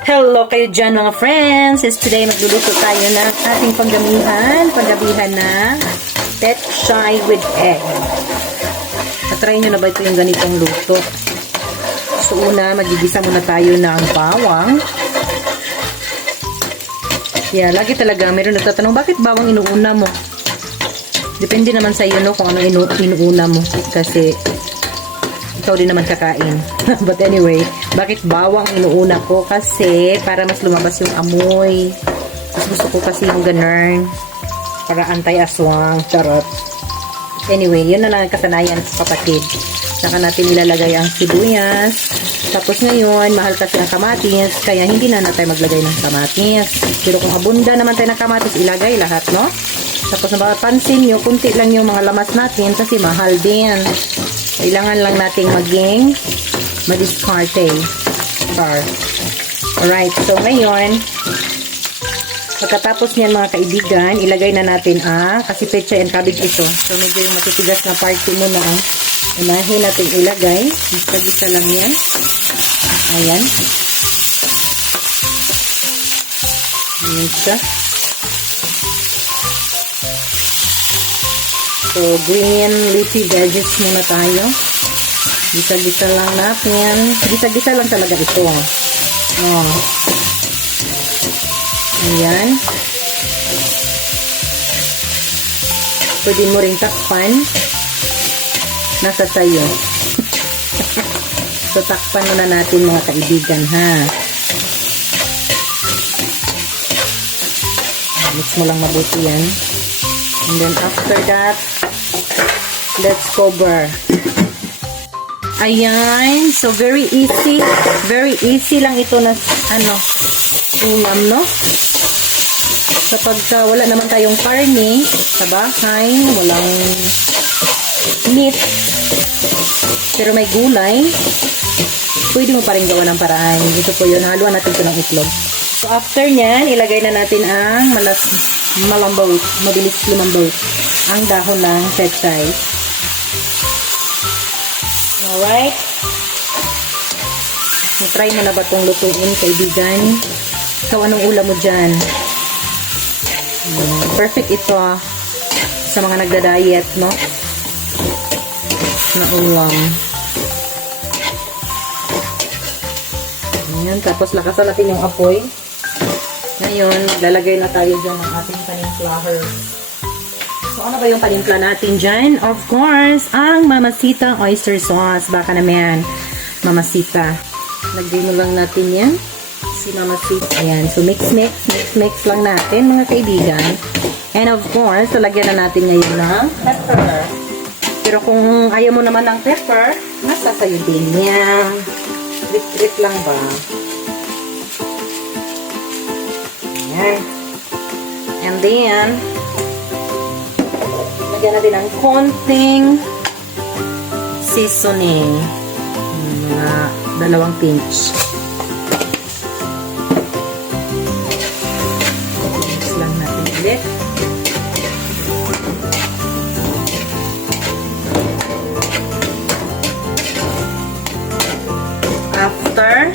Hello kayo dyan mga friends! Today magluluto tayo ng ating panggabihan na petchay with egg. Natry nyo na ba ito yung ganitong luto? So una, magigisa muna tayo ng bawang. Yeah, lagi talaga mayroon nagtatanong, bakit bawang inuuna mo? Depende naman sa iyo no, kung ano inuuna mo. Kasi ikaw din naman kakain. But anyway, bakit bawang inuuna ko? Kasi para mas lumabas yung amoy. Mas gusto ko kasi yung ganun. Para anti-aswang. Charot. Anyway, yun na lang ang kasanayan sa kapatid. Saka natin ilalagay ang sibuyas. Tapos ngayon, mahal kasi ang kamatis. Kaya hindi na natin maglagay ng kamatis. Pero kung abunda naman tayo ng kamatis, ilagay lahat, no? Tapos napapansin nyo, kunti lang yung mga lamas natin kasi mahal din. Kailangan lang nating maging madiskarte. Alright, so ngayon, pagkatapos niyan mga kaibigan, ilagay na natin kasi petchay and cabbage ito. So medyo yung matitigas na parte muna unahin natin ilagay. Gisa-gisa lang yan. Ayan. Ayan siya. So, green leafy veggies muna tayo. Gisa-gisa lang natin. Gisa-gisa lang talaga ito. Oh. Ayan. Pwede mo ring takpan. Nasa sayo. So, takpan muna natin mga kaibigan, ha. Mix mo lang mabuti yan. And then after that, let's cover. Ayan. So, very easy. Very easy lang ito na, ulam, no? Kapag wala naman tayong karne sa bahay, walang meat, pero may gulay, pwede mo pa rin gawa ng paraan. Ito po yun. Haluan natin ito ng itlog. So, after nyan, ilagay na natin ang malambaw, mabilis lumambaw, ang dahon ng petchay. Alright. Try mo na ba itong lutuin, kaibigan? Ikaw, anong ulam mo dyan? Perfect ito sa mga nagda-diet, no? Na ulam. Ayan, tapos lakasan natin yung apoy. Ngayon, lalagay na tayo dyan ng ating panimpla. So, ano ba yung panimpla natin dyan? Of course, ang Mamacita oyster sauce. Baka naman, Mamacita. Lagay mo lang natin yan. Si Mamacita. Ayan, so mix lang natin, mga kaibigan. And of course, lalagyan na natin ngayon ng pepper. Pero kung ayaw mo naman ng pepper, nasa sayo din yan. Trip lang ba? Ayan. And then, lagyan natin ng konting seasoning. Mga 2 pinch. Mix lang natin ulit. After,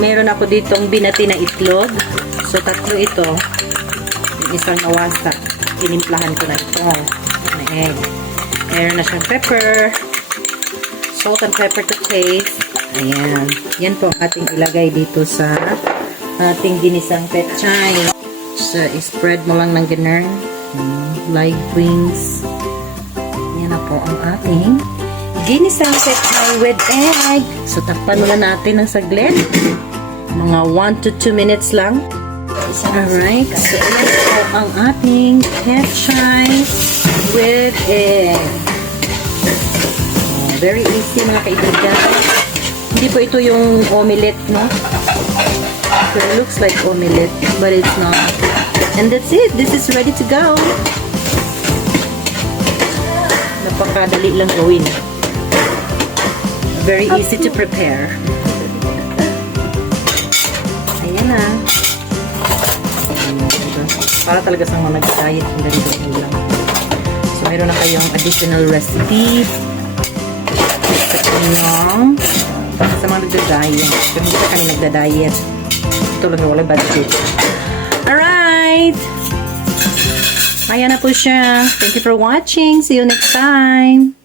meron ako ditong binati na itlog. So, 3 ito. Yung isang nawasak. Tinimplahan ko na ito. Na egg. Meron na siyang pepper. Salt and pepper to taste. Ayan. Yan po ang ating ilagay dito sa ating ginisang petchay. So, spread mo lang ng ganun. Live wings. Yan na po ang ating ginisang petchay with egg. So, takpan muna natin ng saglit. Mga 1 to 2 minutes lang. Alright. So, ayan po ang ating petchay with egg. Very easy mga kaibigan. Hindi po ito yung omelette, no? So, it looks like omelette, but it's not. And that's it. This is ready to go. Napakadali lang gawin. Very easy to prepare. Ayan na. Para talaga sa mga nag-diet ang ganito ulam. So, meron na kayong additional recipe sa inyong sa mga nagda-diet. Pero hindi pa kami nagda-diet. Ito lang wala budget. Alright! Ayan na po siya. Thank you for watching. See you next time.